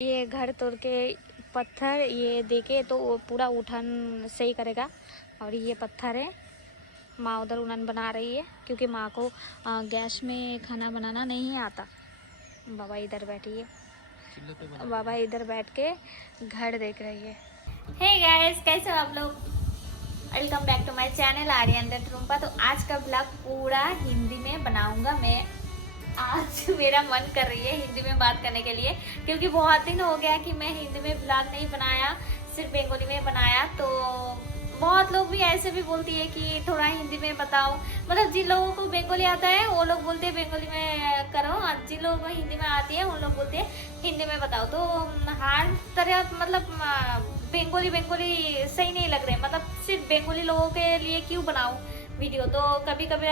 ये घर तोड़ के पत्थर ये देके तो वो पूरा उठान सही करेगा। और ये पत्थर है, माँ उधर उन्हन बना रही है क्योंकि माँ को गैस में खाना बनाना नहीं आता। बाबा इधर बैठी है, बाबा इधर बैठ के घर देख रही है। हे गाइस, कैसे हो आप लोग? Welcome back to my channel Aryan Rumpa. तो आज का ब्लॉग पूरा हिंदी में बनाऊंगा मैं। आज मेरा मन कर रही है हिंदी में बात करने के लिए, क्योंकि बहुत दिन हो गया कि मैं हिंदी में ब्लॉग नहीं बनाया, सिर्फ बंगाली में बनाया। तो बहुत लोग भी ऐसे भी बोलती है कि थोड़ा हिंदी में बताओ, मतलब जिन लोगों को बंगाली आता है वो लोग बोलते हैं बंगाली में करो, और जिन लोगों को हिंदी में आती है उन लोग बोलते हैं हिंदी में बताओ। तो हर तरह मतलब बंगाली सही नहीं लग रहे, मतलब सिर्फ बंगाली लोगों के लिए क्यों बनाऊं वीडियो। तो कभी कभी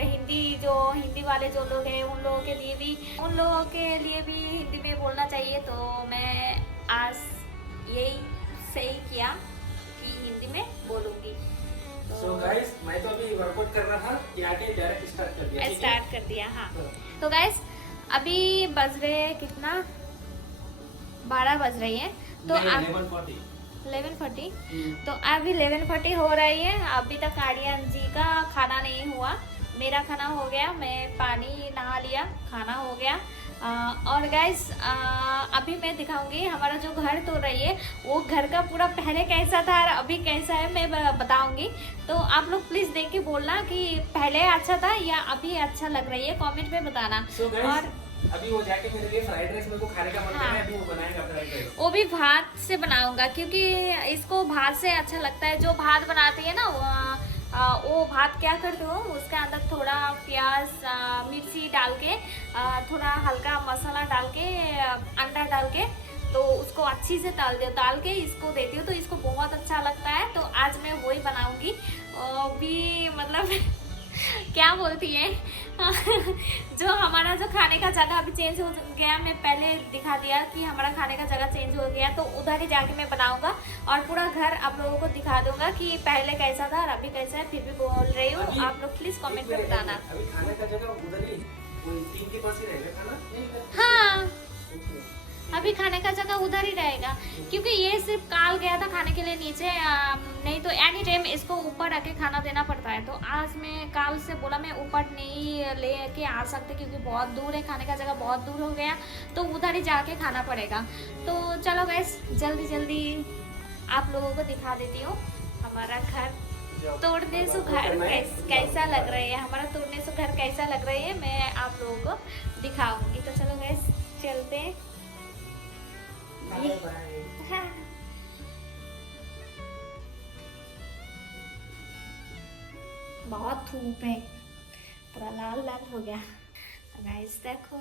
हिंदी वाले जो लोग हैं उन लोगों के लिए भी हिंदी में बोलना चाहिए। तो मैं आज यही सही किया कि हिंदी में बोलूंगी। So guys, मैं तो अभी वर्कआउट कर रहा था, ये आके डायरेक्ट स्टार्ट कर दिया। हाँ। तो गाइस अभी बज रहे कितना, 12 बज रही है। तो 11:40 तो अभी 11:40 हो रही है। अभी तक आर्यन जी का खाना नहीं हुआ, मेरा खाना हो गया, मैं पानी नहा लिया, खाना हो गया। और गाइस अभी मैं दिखाऊंगी हमारा जो घर तोड़ रही है वो घर का पूरा पहले कैसा था और अभी कैसा है मैं बताऊंगी। तो आप लोग प्लीज देख के बोलना कि पहले अच्छा था या अभी अच्छा लग रही है, कमेंट में बताना। और अभी वो जाके मेरे लिए फ्राइड राइस मेरे को खाने का मन कर रहा है, अभी वो बनाएगा फ्राइड राइस। वो भी भात से बनाऊंगा क्योंकि इसको भात से अच्छा लगता है। जो भात बनाती है ना वो भात क्या करती हूँ, उसके अंदर थोड़ा प्याज मिर्ची डाल के थोड़ा हल्का मसाला डाल के अंडा डाल के तो उसको अच्छी से डाल के इसको देती हूँ, तो इसको बहुत अच्छा लगता है। तो आज मैं वही बनाऊंगी। भी मतलब क्या बोलती है जो हमारा जो खाने का जगह अभी चेंज हो गया, मैं पहले दिखा दिया कि हमारा खाने का जगह चेंज हो गया, तो उधर ही जाके मैं बनाऊंगा और पूरा घर आप लोगों को दिखा दूंगा कि पहले कैसा था और अभी कैसा है। फिर भी बोल रही हूँ, आप लोग प्लीज कमेंट में बताना। अभी खाने का जगह उधर ही टीम के पास ही रहेगा खाना। हाँ, अभी खाने का जगह उधर ही रहेगा क्योंकि ये सिर्फ काल गया था खाने के लिए नीचे, नहीं तो एनी टाइम इसको ऊपर रखे खाना देना पड़ता है। तो आज मैं काल से बोला मैं ऊपर नहीं ले के आ सकते क्योंकि बहुत दूर है, खाने का जगह बहुत दूर हो गया, तो उधर ही जाके खाना पड़ेगा। तो चलो गैस जल्दी आप लोगों को दिखा देती हूँ हमारा घर तोड़ने से घर कैसा लग रहा है, हमारा तोड़ने से घर कैसा लग रही है, मैं आप लोगों को दिखाऊंगी। तो चलो गैस चलते हैं। हाँ। बहुत धूप है, पूरा लाल लाल हो गया। गाइस देखो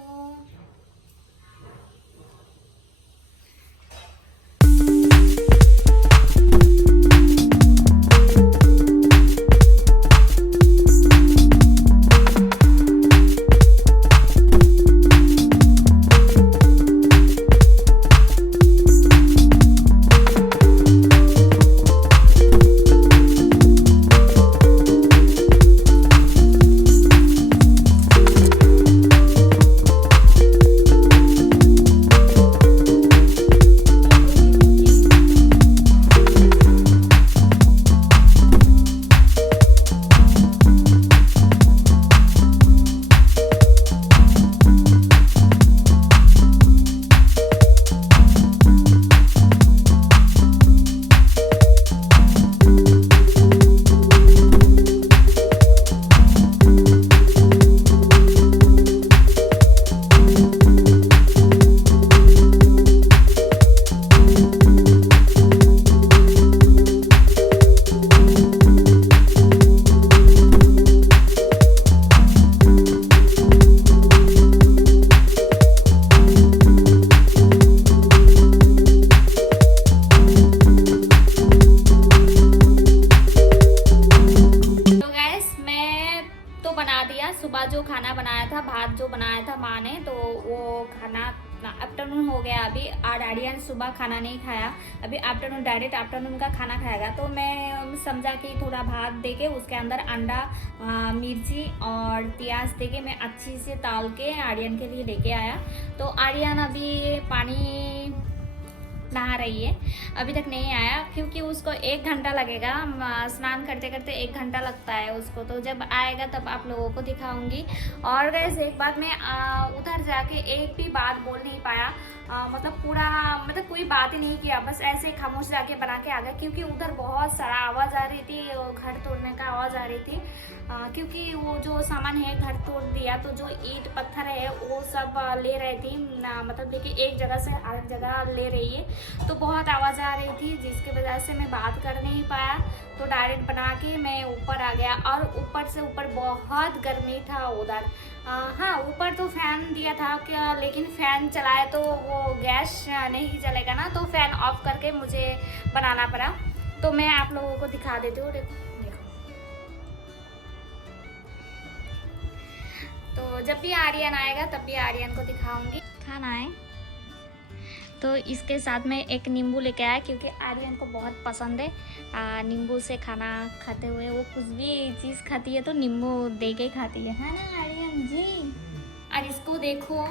आज आर्यन सुबह खाना नहीं खाया, अभी आफ्टरनून डायरेक्ट आफ्टरनून का खाना खाएगा। तो मैं समझा कि थोड़ा भात देके उसके अंदर अंडा, मिर्ची और प्याज देके मैं अच्छी से ताल के आर्यन के लिए लेके आया। तो आर्यन अभी पानी नहा रही है, अभी तक नहीं आया क्योंकि उसको 1 घंटा लगेगा। स्नान करते करते 1 घंटा लगता है उसको। तो जब आएगा तब आप लोगों को दिखाऊंगी। और गाइस एक बात, मैं उधर जाके एक भी बात बोल नहीं पाया, मतलब पूरा मतलब कोई बात ही नहीं किया, बस ऐसे खामोश जाके बना के आ गया क्योंकि उधर बहुत सारा आवाज़ आ रही थी, घर तोड़ने का आवाज़ आ रही थी। क्योंकि वो जो सामान है घर तोड़ दिया, तो जो ईंट पत्थर है वो सब ले रही थी, मतलब लेके एक जगह से हर जगह ले रही है। तो बहुत आवाज़ आ रही थी जिसकी वजह से मैं बात कर नहीं पाया। तो डायरेक्ट बना के मैं ऊपर आ गया और ऊपर से ऊपर बहुत गर्मी था उधर। हाँ, ऊपर तो फैन दिया था क्या, लेकिन फैन चलाए तो वो गैस नहीं चलेगा ना, तो फैन ऑफ करके मुझे बनाना पड़ा। तो मैं आप लोगों को दिखा देती हूँ, देखो। तो जब भी आर्यन आएगा तब भी आर्यन को दिखाऊंगी। खाना है तो इसके साथ में एक नींबू लेके आया क्योंकि आर्यन को बहुत पसंद है नींबू से खाना खाते हुए। वो कुछ भी चीज़ खाती है तो नींबू दे के खाती है ना आर्यन जी। और इसको देखो,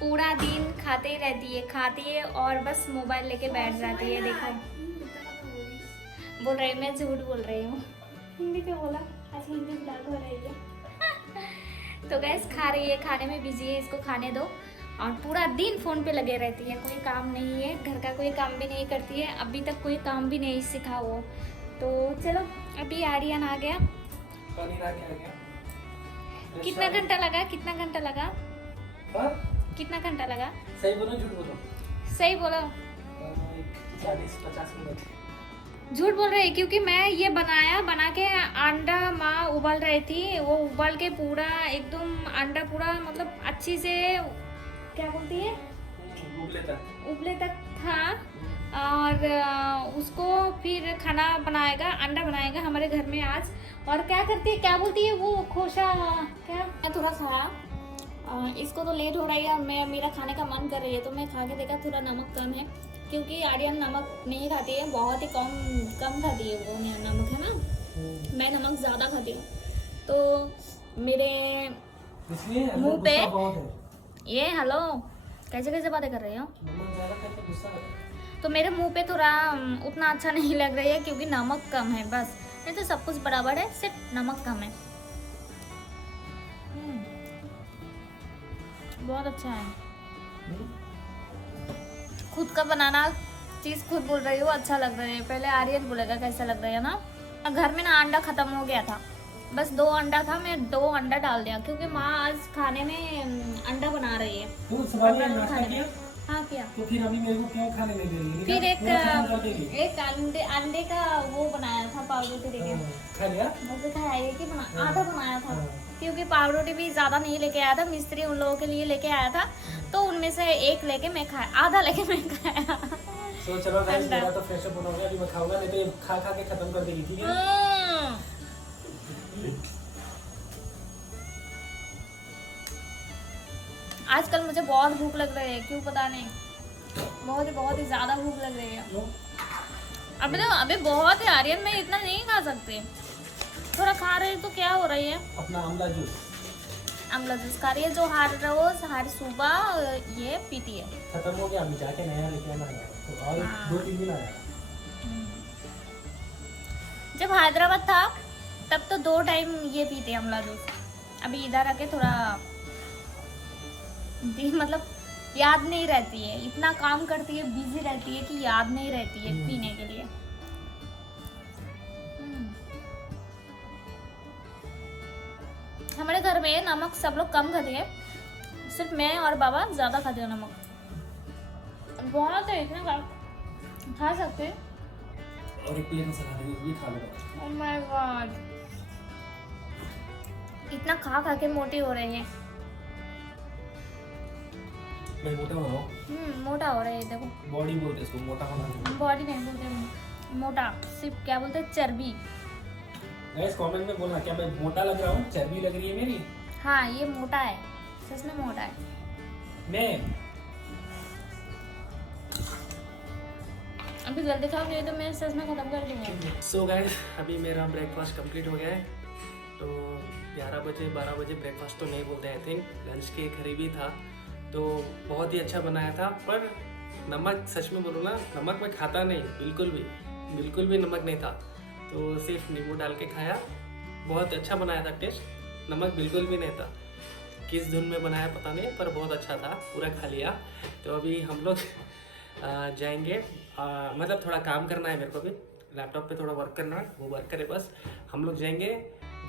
पूरा दिन खाते ही रहती है, खाती है और बस मोबाइल लेके बैठ जाती है। देखो बोल रही, मैं झूठ बोल रही हूँ। हिंदी क्या बोला, आज हिंदी ब्लॉग हो रही है। तो गैस खा रही है, खाने में बिजी है, इसको खाने दो। और पूरा दिन फोन पे लगे रहती है, कोई काम नहीं है, घर का कोई काम भी नहीं करती है, अभी तक कोई काम भी नहीं सीखा वो। तो चलो अभी आर्यन आ गया। कितना घंटा लगा, कितना घंटा लगा, कितना घंटा लगा? सही बोलो झूठ बोलो? सही बोलो। 40-50 मिनट। झूठ बोल रही है क्योंकि मैं ये बना के अंडा माँ उबल रही थी, वो उबल के पूरा एकदम अंडा पूरा मतलब अच्छी से, क्या बोलती है, उबले तक था। और उसको फिर खाना बनाएगा, अंडा बनाएगा हमारे घर में आज। और क्या करती है, क्या बोलती है वो खोशा, क्या मैं थोड़ा खाया, इसको तो लेट हो रही है, मेरा खाने का मन कर रही है। तो मैं खा के देखा, थोड़ा नमक कम है क्योंकि आर्यन नमक नहीं खाती है, बहुत ही कम खाती है वो नमक, है ना। मैं नमक ज़्यादा खाती हूँ। तो मेरे मुंह पे ये हेलो कैसे कैसे बातें कर रही हो, तो मेरे मुंह पे थोड़ा उतना अच्छा नहीं लग रही है क्योंकि नमक कम है बस, नहीं तो सब कुछ बराबर है, सिर्फ नमक कम है। बहुत अच्छा है। खुद का बनाना चीज़ खुद बोल रही हो अच्छा लग रहा है, पहले आर्यन बोलेगा कैसा लग रहा है ना। घर में ना अंडा खत्म हो गया था, बस 2 अंडा था, मैं 2 अंडा डाल दिया क्योंकि माँ आज खाने में अंडा बना रही है। तो सुबह में नाश्ता किया? हाँ किया। तो फिर अभी मेरे को क्यों खाने नहीं दे रही है? फिर एक अंडे का वो बनाया था पावरोटी देके। खा लिया? बस खाया, एक ही आधा बनाया था क्योंकि पावरोटी भी ज़्यादा नहीं लेके आया था, मिस्त्री उन लोगों के लिए लेके आया था, तो उनमें से एक लेके मैं खाया, आधा लेके मैं खाया। तो चलो गाइस, मेरा तो फ्रेश अप होना हो गया, अभी मैं खाऊंगा, नहीं तो ये खा के खत्म कर देगी, ठीक है? आजकल मुझे बहुत भूख लग रही है, क्यों पता नहीं, बहुत ही ज़्यादा भूख लग रही है। अबे बहुत है आर्यन, मैं इतना नहीं खा सकती, थोड़ा खा रही तो क्या हो रही है। अपना आंवला जूस खा रही है, जो हर रोज हर सुबह ये पीती है। खत्म हो गया, अभी जाके नया लेके आना है, तो और 2-3 दिन आया। जब हैदराबाद था तब तो 2 टाइम ये पीते आंवला जूस, अभी इधर आके थोड़ा मतलब याद नहीं रहती है, इतना काम करती है, बिजी रहती है कि याद नहीं रहती है पीने के लिए। हमारे घर में नमक सब लोग कम खाते हैं, सिर्फ मैं और बाबा ज़्यादा खाते हैं नमक। बहुत है, इतना खा सकते हैं। और एक प्लेट सलाद है, ये खा लो। ओह माय गॉड, इतना खा के मोटी हो रही है। मैं मोटा हो रहा हूँ। मोटा हो रही है, देखो। बॉडी बोलते इसको, मोटा होना। बॉडी नहीं बोलते, मोटा सिर्फ क्या बोलते हैं, चर्बी। गाइस कमेंट में बोलना, क्या मैं मोटा लग रहा हूँ, चर्बी लग रही है मेरी? हाँ, ये मोटा है, सच में मोटा है। मैं अभी जल्दी खाओ नहीं तो मैं सच में खत्म कर दूंगा। सो गाइस अभी मेरा ब्रेकफास्ट कंप्लीट हो गया है। तो 11 बजे 12 बजे ब्रेकफास्ट तो नहीं बोलते आई थिंक, लंच के करीब ही था। तो बहुत ही अच्छा बनाया था, पर नमक सच में बोलूँ ना, नमक मैं खाता नहीं, बिल्कुल भी नमक नहीं था। तो सिर्फ नींबू डाल के खाया। बहुत अच्छा बनाया था, टेस्ट नमक बिल्कुल भी नहीं था। किस धुन में बनाया पता नहीं, पर बहुत अच्छा था, पूरा खा लिया। तो अभी हम लोग जाएंगे, मतलब थोड़ा काम करना है मेरे को भी, लैपटॉप पे थोड़ा वर्क करना है, वो वर्क करे बस। हम लोग जाएंगे,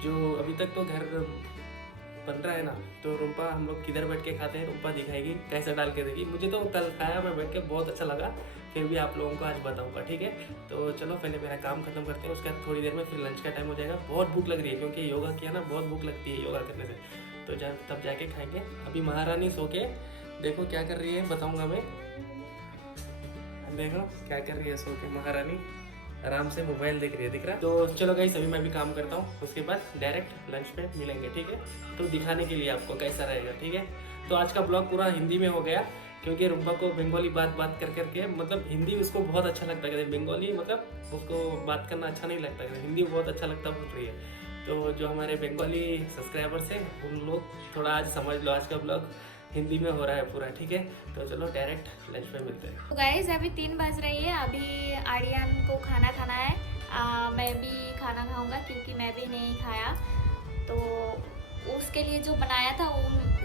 जो अभी तक तो घर बन रहा है ना, तो रुम्पा हम लोग किधर बैठ के खाते हैं, रुम्पा दिखाएगी कैसे डाल के देगी। मुझे तो कल खाया मैं बैठ के, बहुत अच्छा लगा, फिर भी आप लोगों को आज बताऊंगा, ठीक है। तो चलो पहले मेरा काम खत्म करते हैं, उसके बाद थोड़ी देर में फिर लंच का टाइम हो जाएगा। बहुत भूख लग रही है, क्योंकि योगा किया ना, बहुत भूख लगती है योगा करने से। तो तब जाके खाएंगे। अभी महारानी सो के देखो क्या कर रही है, बताऊंगा मैं। देखो क्या कर रही है सो के महारानी, आराम से मोबाइल देख रही है, दिख रहा है। तो चलो गाइस अभी मैं भी काम करता हूँ, उसके बाद डायरेक्ट लंच पे मिलेंगे, ठीक है। तो दिखाने के लिए आपको कैसा रहेगा, ठीक है। तो आज का ब्लॉग पूरा हिंदी में हो गया, क्योंकि रुम्बा को बंगाली बात कर करके, मतलब हिंदी उसको बहुत अच्छा लगता है, बंगाली मतलब उसको बात करना अच्छा नहीं लगता है, हिंदी बहुत अच्छा लगता बोल रही है। तो जो हमारे बंगाली सब्सक्राइबर्स हैं उन लोग थोड़ा आज समझ लो, आज का ब्लॉग हिंदी में हो रहा है पूरा, ठीक है। तो चलो डायरेक्ट लंच पे मिलते हैं। तो गाइस अभी 3 बज रही है, अभी आर्यन को खाना खाना है। मैं भी खाना खाऊंगा, क्योंकि मैं भी नहीं खाया। तो उसके लिए जो बनाया था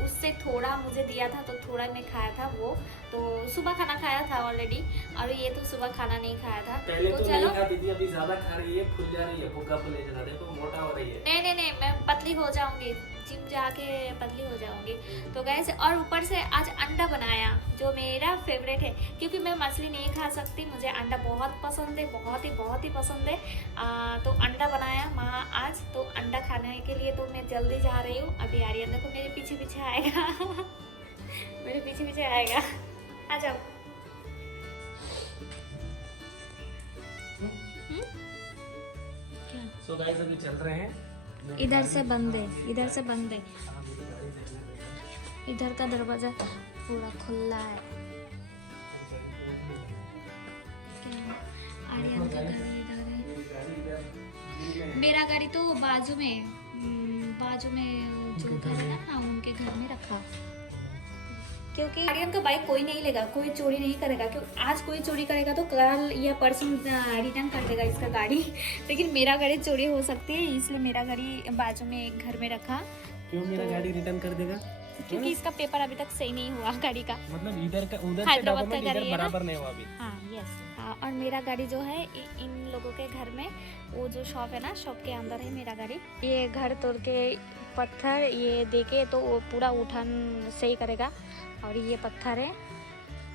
उससे थोड़ा मुझे दिया था, तो थोड़ा मैं खाया था वो। तो सुबह खाना खाया था ऑलरेडी, और ये तो सुबह खाना नहीं खाया था। पहले तो चलो नहीं खाती थी, अभी ज्यादा खा रही है, फूल जा रही है, भूखा ले जाना, देखो मोटा हो रही है। नहीं, मैं पतली हो जाऊंगी, जिम जाके पतली हो जाऊंगी। तो गैस, और ऊपर से आज अंडा बनाया, जो मेरा फेवरेट है, क्योंकि मैं मछली नहीं खा सकती, मुझे अंडा बहुत पसंद है, बहुत ही पसंद है। तो अंडा बनाया माँ आज, तो अंडा खाने के लिए तो मैं जल्दी जा रही हूँ। अभी आर्यन देखो मेरे पीछे आएगा मेरे पीछे आएगा, आ जाओ। सो गाइस अभी चल रहे हैं, इधर से बंद है, इधर का दरवाजा पूरा खुला है। आर्यन का घर इधर है, मेरा गाड़ी तो बाजू में जो घर है ना उनके घर में रखा, क्योंकि आर्यन का बाइक कोई नहीं लेगा, कोई चोरी नहीं करेगा। क्योंकि आज कोई चोरी करेगा तो कल या परसों रिटर्न कर देगा इसका गाड़ी लेकिन मेरा गाड़ी चोरी हो सकती है, इसलिए मेरा गाड़ी बाजू में एक घर में रखा। क्यों मेरा गाड़ी रिटर्न कर देगा? क्योंकि इसका पेपर अभी तक सही नहीं हुआ गाड़ी का, मतलब इधर का उधर से हैदराबाद का डॉक्यूमेंट गाड़ी इधर है ना? बराबर नहीं हुआ अभी। हाँ यस, और मेरा गाड़ी जो है इन लोगों के घर में, वो जो शॉप है ना, शॉप के अंदर है मेरा गाड़ी। ये घर तोड़ के पत्थर ये देके तो वो पूरा उठान सही करेगा। और ये पत्थर है,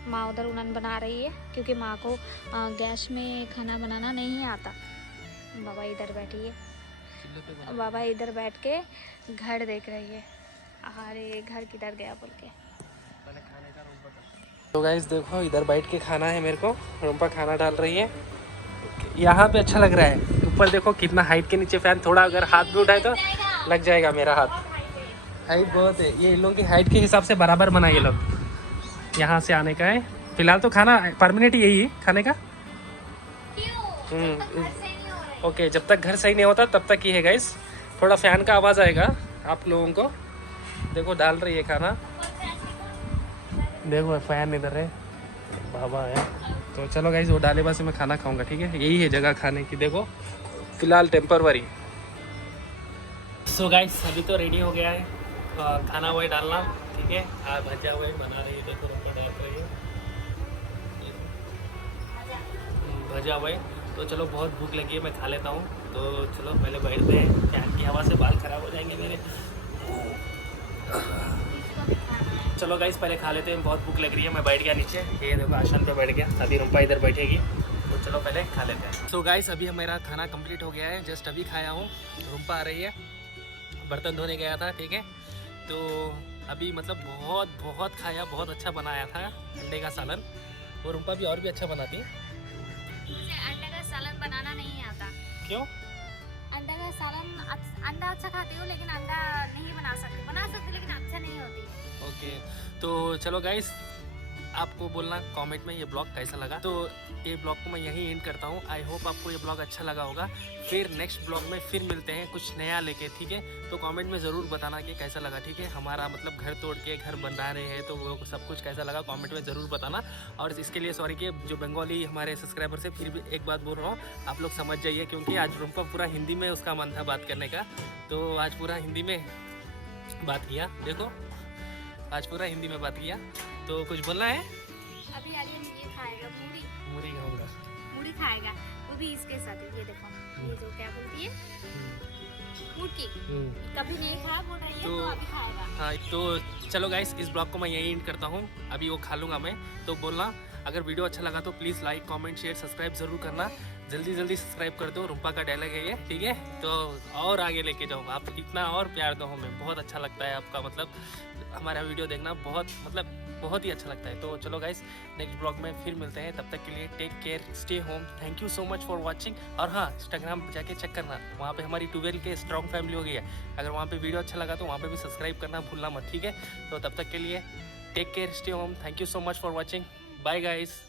माँ उधर उन्हन बना रही है, क्योंकि माँ को गैस में खाना बनाना नहीं आता। बाबा इधर बैठी है, बाबा इधर बैठ के घर देख रही है, अरे घर किधर गया बोल के। तो गाइस देखो इधर बैठ के खाना है मेरे को, रुम्पा खाना डाल रही है। यहाँ पे अच्छा लग रहा है, ऊपर देखो कितना हाइट के नीचे फैन, थोड़ा अगर हाथ भी उठाए तो लग जाएगा मेरा हाथ। हाइट बहुत है, ये इन लोगों की हाइट के हिसाब से बराबर बना ये लोग। यहाँ से आने का है, फिलहाल तो खाना परमानेंट यही है खाने का। ओके, जब तक घर सही नहीं होता तब तक ही है गाइस। थोड़ा फैन का आवाज़ आएगा आप लोगों को। देखो डाल रही है खाना, देखो फैन इधर है, बाबा है। तो चलो गाइस वो डाले बस मैं खाना खाऊंगा, ठीक है। यही है जगह खाने की, देखो फिलहाल टेम्परवरी। सो गाइस अभी तो रेडी हो गया है खाना वही डालना, ठीक है। भजा हुआ बना रही है, देखो रुपया डाल रही है भजा हुआ। तो चलो बहुत भूख लगी है, मैं खा लेता हूँ। तो चलो पहले बैठते हैं, फैन की हवा से बाल खराब हो जाएंगे मेरे। चलो गाइस पहले खा लेते हैं, बहुत भूख लग रही है। मैं बैठ गया नीचे, ये देखो आसन पे बैठ गया, अभी रुम्पा इधर बैठेगी। तो चलो पहले खा लेते हैं। तो गाइस अभी मेरा खाना कंप्लीट हो गया है, जस्ट अभी खाया हूँ। रुम्पा आ रही है, बर्तन धोने गया था, ठीक है। तो अभी मतलब बहुत खाया, बहुत अच्छा बनाया था अंडे का सालन। और रुम्पा भी और भी अच्छा बनाती है। मुझे अंडे का सालन बनाना नहीं आता। क्यों? अंडा का सालन, अंडा अच्छा खाती हूँ लेकिन अंडा नहीं बना सकती लेकिन अच्छा नहीं होती। ओके, तो चलो गाइस आपको बोलना कमेंट में ये ब्लॉग कैसा लगा। तो ये ब्लॉग को मैं यहीं एंड करता हूँ। आई होप आपको ये ब्लॉग अच्छा लगा होगा। फिर नेक्स्ट ब्लॉग में फिर मिलते हैं कुछ नया लेके, ठीक है। तो कमेंट में ज़रूर बताना कि कैसा लगा, ठीक है। हमारा मतलब घर तोड़ के घर बना रहे हैं, तो वो सब कुछ कैसा लगा कमेंट में ज़रूर बताना। और इसके लिए सॉरी कि जो बंगाली हमारे सब्सक्राइबर से फिर भी एक बात बोल रहा हूँ, आप लोग समझ जाइए, क्योंकि आज रुम्पा पूरा हिंदी में उसका मन था बात करने का, तो आज पूरा हिंदी में बात किया। देखो आज पूरा हिंदी में बात किया। तो कुछ बोलना है? अभी आलियन ये खाएगा, मूढ़ी मूढ़ी खाऊंगा। मूढ़ी खाएगा, वो भी इसके साथ। ये देखो, ये जो क्या बोलती है, मुर्की, कभी नहीं खाया, बोल रही है तो अभी खाएगा। हाँ, तो चलो गाइस, इस ब्लॉग को मैं यहीं एंड करता हूँ। अभी वो खा लूँगा मैं। तो बोलना अगर वीडियो अच्छा लगा तो please like comment share subscribe ज़रूर करना। जल्दी जल्दी सब्सक्राइब कर दो, रुम्पा का डायलॉग है ये, ठीक है। तो और आगे लेके जाओ, आप इतना और प्यार दो हमें, बहुत अच्छा लगता है आपका मतलब हमारा वीडियो देखना, बहुत ही अच्छा लगता है। तो चलो गाइस, नेक्स्ट ब्लॉग में फिर मिलते हैं। तब तक के लिए take care, stay home, thank you so much for watching. और हाँ, इंस्टाग्राम पर जाके चेक करना, वहाँ पे हमारी 12 के स्ट्रॉन्ग फैमिली हो गई है। अगर वहाँ पे वीडियो अच्छा लगा तो वहाँ पे भी सब्सक्राइब करना भूलना मत, ठीक है। तो तब तक के लिए take care, stay home, thank you so much for watching, bye guys.